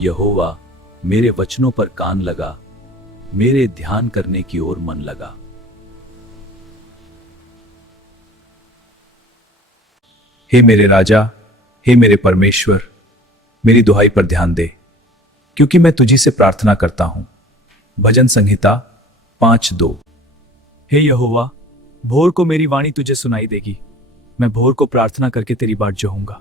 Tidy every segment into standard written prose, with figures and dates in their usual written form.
यहोवा, मेरे वचनों पर कान लगा, मेरे ध्यान करने की ओर मन लगा। हे मेरे राजा, हे मेरे परमेश्वर, मेरी दुहाई पर ध्यान दे, क्योंकि मैं तुझी से प्रार्थना करता हूं। भजन संहिता 5:2। हे यहोवा, भोर को मेरी वाणी तुझे सुनाई देगी। मैं भोर को प्रार्थना करके तेरी बाट जोहूंगा।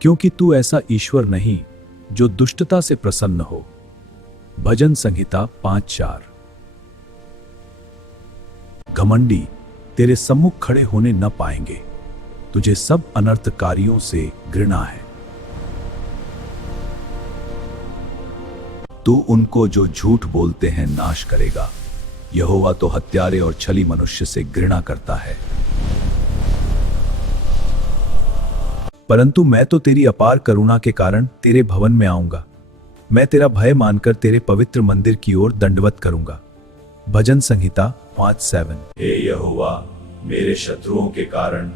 क्योंकि तू ऐसा ईश्वर नहीं जो दुष्टता से प्रसन्न हो। भजन संहिता 5:4। घमंडी तेरे सम्मुख खड़े होने न पाएंगे, तुझे सब अनर्थकारियों से घृणा है। तू उनको जो झूठ बोलते हैं नाश करेगा। यहोवा तो हत्यारे और छली मनुष्य से घृणा करता है। परंतु मैं तो तेरी अपार करुणा के कारण तेरे भवन में आऊंगा। मैं तेरा भय मानकर तेरे पवित्र मंदिर की ओर दंडवत करूंगा। भजन संहिता 5:7। हे यहोवा, मेरे शत्रुओं के कारण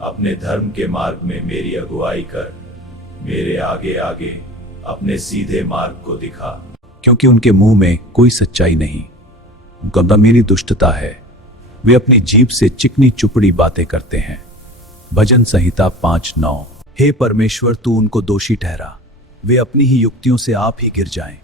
अपने धर्म के मार्ग में मेरी अगुवाई कर। मेरे आगे आगे अपने सीधे मार्ग को दिखा। क्योंकि उनके मुंह में कोई सच्चाई नहीं, गंभीरी दुष्टता है। वे अपनी जीभ से चिकनी चुपड़ी बातें करते हैं। भजन संहिता 5:9। हे परमेश्वर, तू उनको दोषी ठहरा। वे अपनी ही युक्तियों से आप ही गिर जाएं।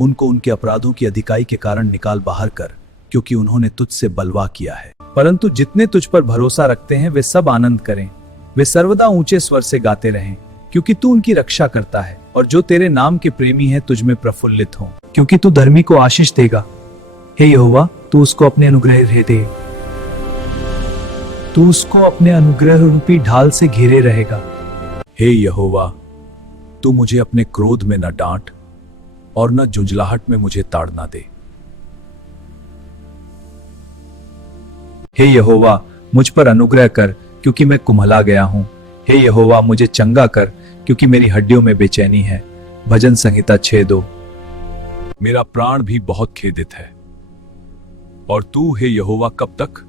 उनको उनके अपराधों की अधिकाई के कारण निकाल बाहर कर, क्योंकि उन्होंने तुझसे बलवा किया है। परंतु जितने तुझ पर भरोसा रखते हैं वे सब आनंद करें। वे सर्वदा ऊंचे स्वर से गाते रहें, क्योंकि तू उनकी रक्षा करता है। और जो तेरे नाम के प्रेमी हैं तुझ में प्रफुल्लित हों, क्योंकि तू धर्मी को आशीष देगा। हे यहोवा, तू उसको अपने अनुग्रह दे। तू उसको अपने अनुग्रह रूपी ढाल से घेरे रहेगा। हे यहोवा, तू मुझे अपने क्रोध में न डांट और न झुंझलाहट में मुझे ताड़ना दे। हे यहोवा, मुझ पर अनुग्रह कर, क्योंकि मैं कुम्हला गया हूं। हे यहोवा, मुझे चंगा कर, क्योंकि मेरी हड्डियों में बेचैनी है। भजन संहिता 6:2। मेरा प्राण भी बहुत खेदित है, और तू हे यहोवा कब तक?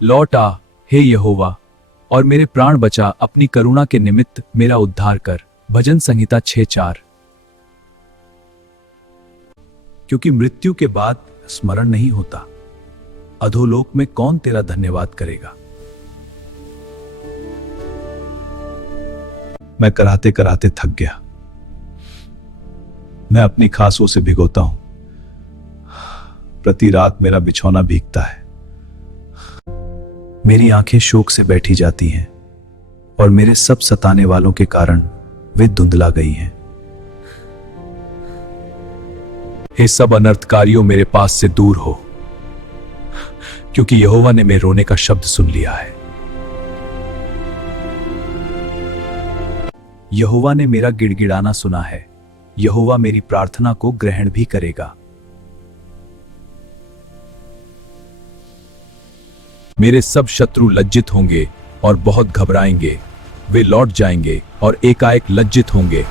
लौट आ, हे यहोवा, और मेरे प्राण बचा। अपनी करुणा के निमित्त मेरा उद्धार कर। भजन संहिता 6:4। क्योंकि मृत्यु के बाद स्मरण नहीं होता, अधोलोक में कौन तेरा धन्यवाद करेगा? मैं कराते कराते थक गया। मैं अपनी खासों से भिगोता हूं। प्रति रात मेरा बिछौना भीगता है। मेरी आंखें शोक से बैठी जाती हैं, और मेरे सब सताने वालों के कारण वे धुंधला गई हैं। हे सब अनर्थकारियों, मेरे पास से दूर हो, क्योंकि यहोवा ने मेरे रोने का शब्द सुन लिया है। यहोवा ने मेरा गिड़गिड़ाना सुना है। यहोवा मेरी प्रार्थना को ग्रहण भी करेगा। मेरे सब शत्रु लज्जित होंगे और बहुत घबराएंगे। वे लौट जाएंगे और एकाएक लज्जित होंगे